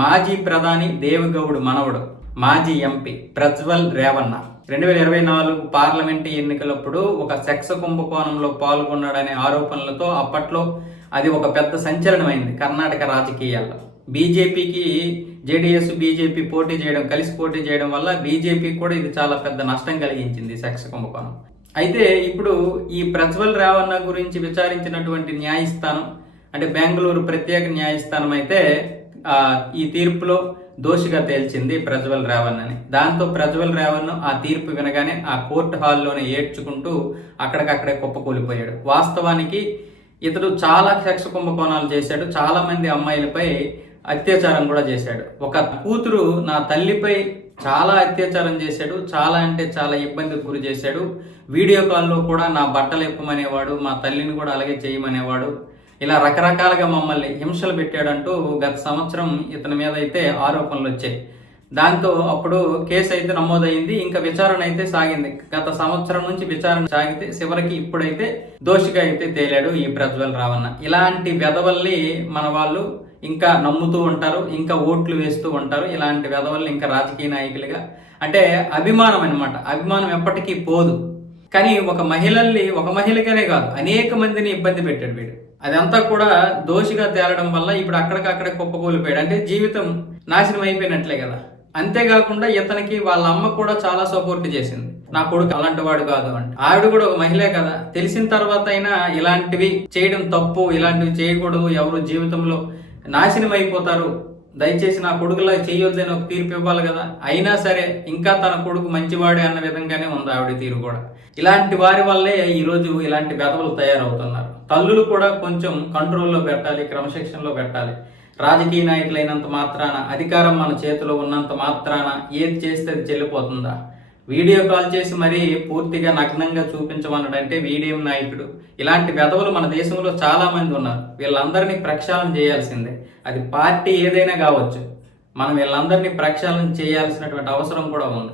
మాజీ ప్రధాని దేవగౌడ్ మనవడు మాజీ ఎంపీ ప్రజ్వల్ రేవన్న. రెండు వేల ఇరవై నాలుగు పార్లమెంటు ఎన్నికలప్పుడు ఒక సెక్స్ కుంభకోణంలో పాల్గొన్నాడనే ఆరోపణలతో అప్పట్లో అది ఒక పెద్ద సంచలనమైంది కర్ణాటక రాజకీయాల్లో. బీజేపీకి జేడీఎస్ బీజేపీ పోటీ చేయడం కలిసి పోటీ చేయడం వల్ల బీజేపీకి కూడా ఇది చాలా పెద్ద నష్టం కలిగించింది సెక్స్ కుంభకోణం. అయితే ఇప్పుడు ఈ ప్రజ్వల్ రేవన్న గురించి విచారించినటువంటి న్యాయస్థానం అంటే బెంగళూరు ప్రత్యేక న్యాయస్థానం అయితే ఈ తీర్పులో దోషిగా తేల్చింది ప్రజ్వల్ రేవణ్ అని. దాంతో ప్రజ్వల్ రేవణ్ ఆ తీర్పు వినగానే ఆ కోర్టు హాల్లోనే ఏడ్చుకుంటూ అక్కడికక్కడే కుప్పకూలిపోయాడు. వాస్తవానికి ఇతడు చాలా సెక్స్ కుంభకోణాలు చేశాడు. చాలా మంది అమ్మాయిలపై అత్యాచారం కూడా చేశాడు. ఒక కూతురు నా తల్లిపై చాలా అత్యాచారం చేశాడు. చాలా అంటే చాలా ఇబ్బందికి గురి చేశాడు. వీడియో కాల్లో కూడా నా బట్టలు ఇప్పమనేవాడు మా తల్లిని కూడా అలాగే చేయమనేవాడు. ఇలా రకరకాలుగా మమ్మల్ని హింసలు పెట్టాడంటూ గత సంవత్సరం ఇతని మీద అయితే ఆరోపణలు వచ్చాయి. దాంతో అప్పుడు కేసు అయితే నమోదైంది ఇంకా విచారణ అయితే సాగింది. గత సంవత్సరం నుంచి విచారణ సాగితే చివరికి ఇప్పుడైతే దోషిగా అయితే తేలాడు ఈ ప్రజ్వల్ రావణ ఇలాంటి వెధవల్ని మన వాళ్ళు ఇంకా నమ్ముతూ ఉంటారు ఇంకా ఓట్లు వేస్తూ ఉంటారు. ఇలాంటి వెధవల్ని ఇంకా రాజకీయ నాయకులుగా అంటే అభిమానం అనమాట అభిమానం ఎప్పటికీ పోదు. కానీ ఒక మహిళల్ని ఒక మహిళగానే కాదు అనేక మందిని ఇబ్బంది పెట్టాడు వీడు. అదంతా కూడా దోషిగా తేలడం వల్ల ఇప్పుడు అక్కడికక్కడ కుప్పకూలిపోయాడు. అంటే జీవితం నాశనం అయిపోయినట్లే కదా. అంతేకాకుండా ఇతనికి వాళ్ళ అమ్మ కూడా చాలా సపోర్ట్ చేసింది. నా కొడుకు అలాంటి వాడు కాదు అంటే. ఆవిడ కూడా ఒక మహిళే కదా. తెలిసిన తర్వాత అయినా ఇలాంటివి చేయడం తప్పు ఇలాంటివి చేయకూడదు. ఎవరు జీవితంలో నాశనం అయిపోతారు. దయచేసి నా కొడుకులా చేయొద్దని ఒక తీర్పు ఇవ్వాలి కదా. అయినా సరే ఇంకా తన కొడుకు మంచివాడే అన్న విధంగానే ఉంది ఆవిడ తీరు కూడా. ఇలాంటి వారి వల్లే ఈరోజు ఇలాంటి బెదవలు తయారవుతున్నారు. తల్లులు కూడా కొంచెం కంట్రోల్లో పెట్టాలి క్రమశిక్షణలో పెట్టాలి. రాజకీయ నాయకులైనంత మాత్రాన అధికారం మన చేతిలో ఉన్నంత మాత్రాన ఏది చేస్తే అది చెల్లిపోతుందా? వీడియో కాల్ చేసి మరీ పూర్తిగా నగ్నంగా చూపించమన్నాడంటే వీడియం నాయకుడు. ఇలాంటి వెధవులు మన దేశంలో చాలామంది ఉన్నారు. వీళ్ళందరినీ ప్రక్షాళన చేయాల్సిందే. అది పార్టీ ఏదైనా కావచ్చు. మనం వీళ్ళందరినీ ప్రక్షాళన చేయాల్సినటువంటి అవసరం కూడా ఉంది.